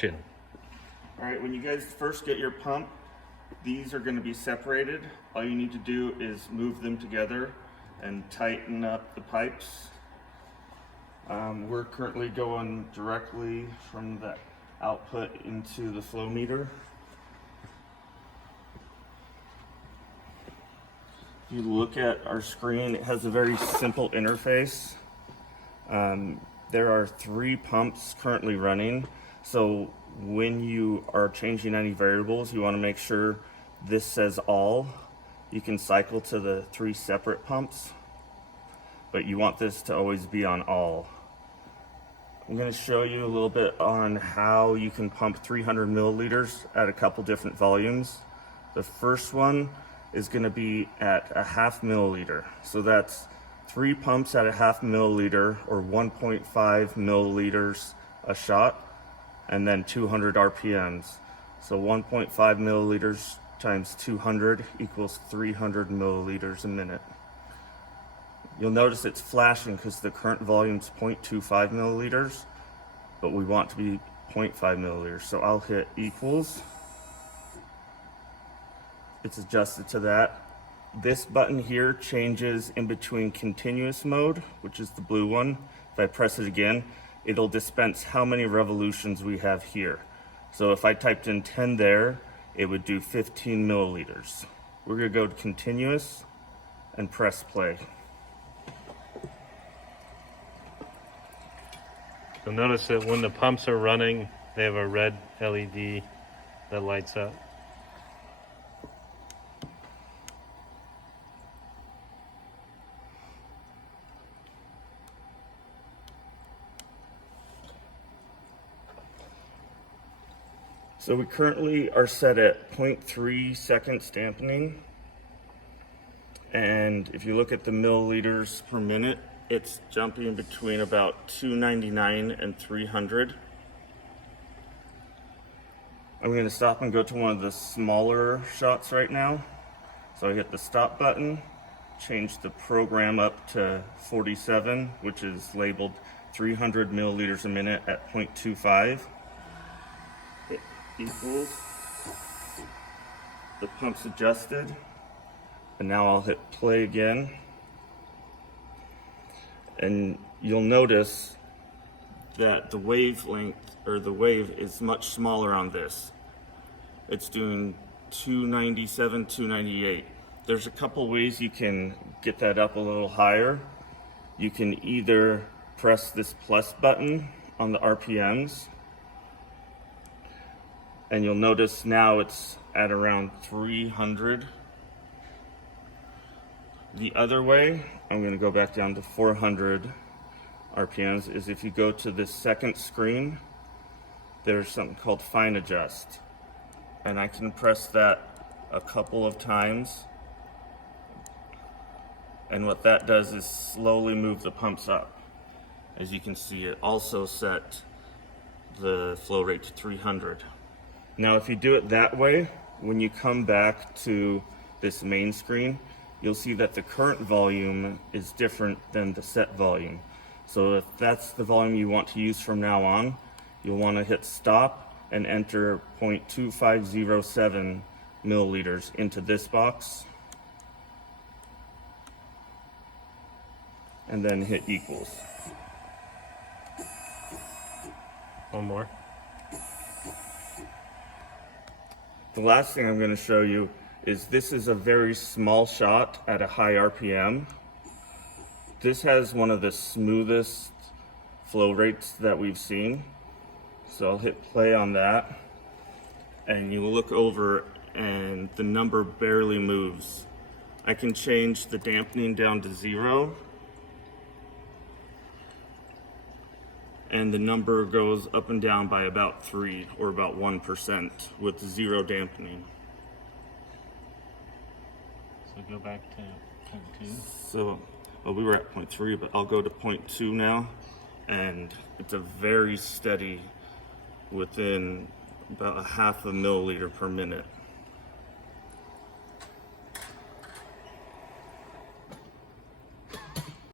action. All right, when you guys first get your pump, these are going to be separated. All you need to do is move them together and tighten up the pipes. We're currently going directly from the output into the flow meter. If you look at our screen, it has a very simple interface. There are 3 pumps currently running, so when you are changing any variables, you want to make sure this says all. You can cycle to the 3 separate pumps, but you want this to always be on all. I'm going to show you a little bit on how you can pump 300 milliliters at a couple different volumes. The first one is going to be at a half milliliter. So that's 3 pumps at a half milliliter, or 1.5 milliliters a shot, and then 200 RPMs. So 1.5 milliliters times 200 equals 300 milliliters a minute. You'll notice it's flashing because the current volume is 0.25 milliliters, but we want to be 0.5 milliliters. So I'll hit equals. It's adjusted to that. This button here changes in between continuous mode, which is the blue one. If I press it again, it'll dispense how many revolutions we have here. So if I typed in 10 there, it would do 15 milliliters. We're going to go to continuous and press play. You'll notice that when the pumps are running, they have a red LED that lights up. So we currently are set at 0.3 seconds dampening. And if you look at the milliliters per minute, it's jumping between about 299 and 300. I'm going to stop and go to one of the smaller shots right now. So I hit the stop button, change the program up to 47, which is labeled 300 milliliters a minute at 0.25. Hit equals. The pump's adjusted. And now I'll hit play again. And you'll notice that the wavelength, or the wave, is much smaller on this. It's doing 297, 298. There's a couple ways you can get that up a little higher. You can either press this plus button on the RPMs, and you'll notice now it's at around 300. The other way, I'm going to go back down to 400 RPMs, is if you go to this second screen, there's something called fine adjust. And I can press that a couple of times. And what that does is slowly move the pumps up. As you can see, it also set the flow rate to 300. Now, if you do it that way, when you come back to this main screen, you'll see that the current volume is different than the set volume. So if that's the volume you want to use from now on, you'll want to hit stop and enter 0.2507 milliliters into this box, and then hit equals. One more. The last thing I'm going to show you is this is a very small shot at a high RPM. This has one of the smoothest flow rates that we've seen. So I'll hit play on that, and you will look over and the number barely moves. I can change the dampening down to 0, and the number goes up and down by about 3 or about 1% with 0 dampening. So go back to 0.2. So, well, we were at 0.3, but I'll go to 0.2 now, and it's a very steady, within about a half a milliliter per minute.